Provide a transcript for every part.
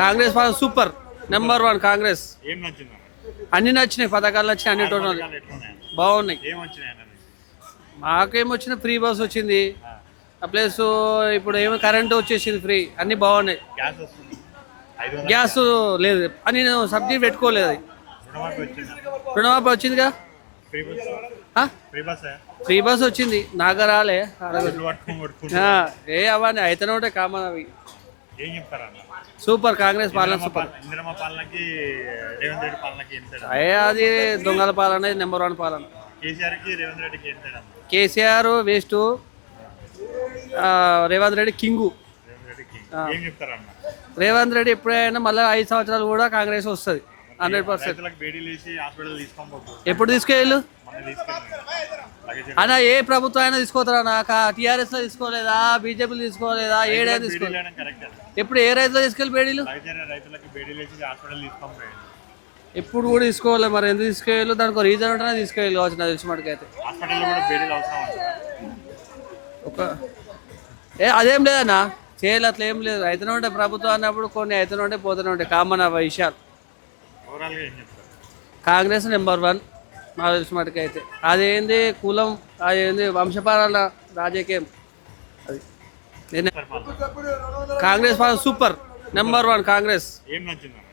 కాంగ్రెస్ పాలన super. Number one Congress. ఏం నచ్చిందన్న? అన్ని నచ్చినాయి, పథకాలు నచ్చినాయి, అన్ని టోటల్ పథకాలు ఎట్లున్నాయన్న? బాగున్నాయి. ఏం వచ్చినాయన్న మీకు? మాకేమొచ్చిన ఫ్రీ బస్ వచ్చింది, ప్లస్ ఇప్పుడు ఏమో కరెంట్ వచ్చేసింది ఫ్రీ, అన్ని బాగున్నాయి. గ్యాస్ వస్తుంది 500 గ్యాస్ లేదు అని నేను సబ్సిడీ పెట్టుకోలేదు. రుణమాఫీ వచ్చిందా? రుణమాఫీ వచ్చిందిగా. ఫ్రీ బస్ ఆ? ఫ్రీ బస్ ఫ్రీ బస్ వచ్చింది, నాకు రాలే. పట్టుకొని కొట్టుకుంటూ ఏ అవన్నీ అయితేనే ఉంటాయి కామన్ అవి. ఏం చెప్తారన్న? సూపర్ కాంగ్రెస్ పాలన సూపర్. ఇందిరమ్మ పాలనకి రేవంత్ రెడ్డి పాలనకి ఏం తేడా? అది దొంగల పాలన, నెంబర్ వన్ పాలన. కేసీఆర్ కి రేవంత్ రెడ్డికి ఏం తేడా? KCR waste, Revanth Reddy king. రేవంత్ రెడ్డికి ఏం చెప్తారన్న? రేవంత్ రెడ్డి ఎప్పుడైనా మళ్ళీ 5 సంవత్సరాలు కూడా కాంగ్రెస్ వస్తుంది 100%. రైతులకు బేడీలు వేసి హాస్పిటల్ తీసుకొని పోతుంది. ఎప్పుడు తీసుకెళ్ళు మన తీసుకెళ్ళి అన్న, ఏ ప్రభుత్వం అయినా తీసుకోతారా? నాకు టీఆర్ఎస్ లో తీసుకోలేదా, బీజేపీలో తీసుకోలేదా, ఏడైనా తీసుకోలేదు. కరెక్ట్. ఎప్పుడు ఏ రైతులో తీసుకెళ్ళి బేడీలు? రైతులకు బేడీలు వేసి హాస్పిటల్ తీసుకొని పోయాడు. ఎప్పుడు కూడా తీసుకోవాలి. మరి ఎందుకు తీసుకెళ్ళు? దానికి ఒక రీజన్ ఉంటేనే తీసుకెళ్ళి కావచ్చు నాకు తెలిసి మటుకైతే. హాస్పిటల్లో కూడా బేడీలు అవసరం అంటారా? ఒక అదేం లేదన్నా, చేయాలి అట్లా ఏం లేదు. అయితేనే ఉంటాయి ప్రభుత్వం అన్నప్పుడు, కొన్ని అయితేనే ఉంటాయి పోతూనే ఉంటాయి, కామన్ ఆ విషయాలు. ఓవరాల్గా ఏం చెప్తారు? కాంగ్రెస్ నెంబర్ వన్ నాకు తెలిసి మటుకైతే. అదేంది కులం, అదేంది వంశపాలన రాజకీయం, అది కాంగ్రెస్ పాలన సూపర్. Number one Congress. ఏం నచ్చిందన్న?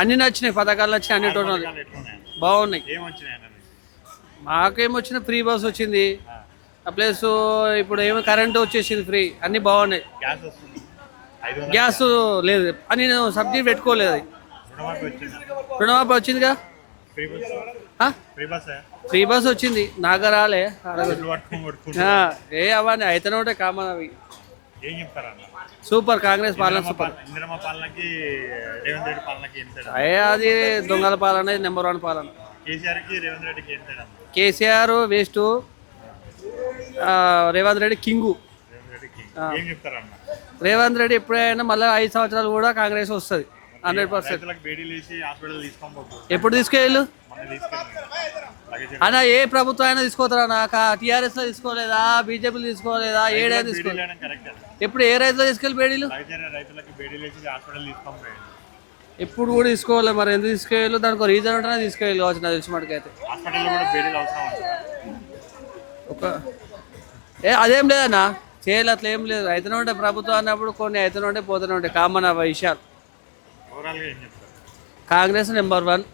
అన్ని నచ్చినాయి, పథకాలు నచ్చినాయి, అన్ని టోటల్ పథకాలు ఎట్లున్నాయన్న? బాగున్నాయి. ఏం వచ్చినాయన్న మీకు? మాకేమొచ్చిన ఫ్రీ బస్ వచ్చింది, ప్లస్ ఇప్పుడు ఏమో కరెంట్ వచ్చేసింది ఫ్రీ, అన్ని బాగున్నాయి. గ్యాస్ వస్తుంది 500 గ్యాస్ లేదు అని నేను సబ్సిడీ పెట్టుకోలేదు. రుణమాఫీ వచ్చిందా? రుణమాఫీ వచ్చిందిగా. Free bus free bus free bus వచ్చింది, నాకు రాలే. పట్టుకొని కొట్టుకుంటూ ఏ అవన్నీ అయితేనే ఉంటాయి కామన్ అవి. ఏం చెప్తారన్న? సూపర్ కాంగ్రెస్ పాలన సూపర్. ఇందిరమ్మ పాలనకి రేవంత్ రెడ్డి పాలనకి ఏం తేడా? అది దొంగల పాలన, నెంబర్ వన్ పాలన. కేసీఆర్ కి రేవంత్ రెడ్డికి ఏం తేడా? KCR waste, Revanth Reddy king. రేవంత్ రెడ్డికి ఏం చెప్తారన్న? రేవంత్ రెడ్డి ఎప్పుడైనా మళ్ళీ 5 సంవత్సరాలు కూడా కాంగ్రెస్ వస్తుంది 100%. రైతులకు బేడీలు వేసి హాస్పిటల్ తీసుకొని పోతుంది. ఎప్పుడు తీసుకెళ్ళు మన తీసుకెళ్ళి అన్న, ఏ ప్రభుత్వం అయినా తీసుకోతారా? నాకు టీఆర్ఎస్ లో తీసుకోలేదా, బీజేపీలో తీసుకోలేదా, ఏడైనా తీసుకోలేదు. కరెక్ట్. ఎప్పుడు ఏ రైతులో తీసుకెళ్ళి బేడీలు? రైతులకు బేడీలు వేసి హాస్పిటల్ తీసుకొని పోయాడు. ఎప్పుడు కూడా తీసుకోవాలి. మరి ఎందుకు తీసుకెళ్ళు? దానికి ఒక రీజన్ ఉంటేనే తీసుకెళ్ళి కావచ్చు నాకు తెలిసి మటుకైతే. హాస్పిటల్లో కూడా బేడీలు అవసరం అంటారా? ఒక అదేం లేదన్నా, చేయాలి అట్లా ఏం లేదు. అయితేనే ఉంటాయి ప్రభుత్వం అన్నప్పుడు, కొన్ని అయితేనే ఉంటాయి పోతూనే ఉంటాయి, కామన్ ఆ విషయాలు. ఓవరాల్గా ఏం చెప్తారు? కాంగ్రెస్ నెంబర్ వన్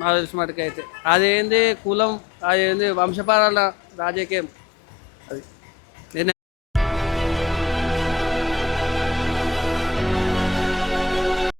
నాకు తెలిసి మటుకైతే. అదేంది కులం, అదేంది వంశపాలన రాజకీయం, అది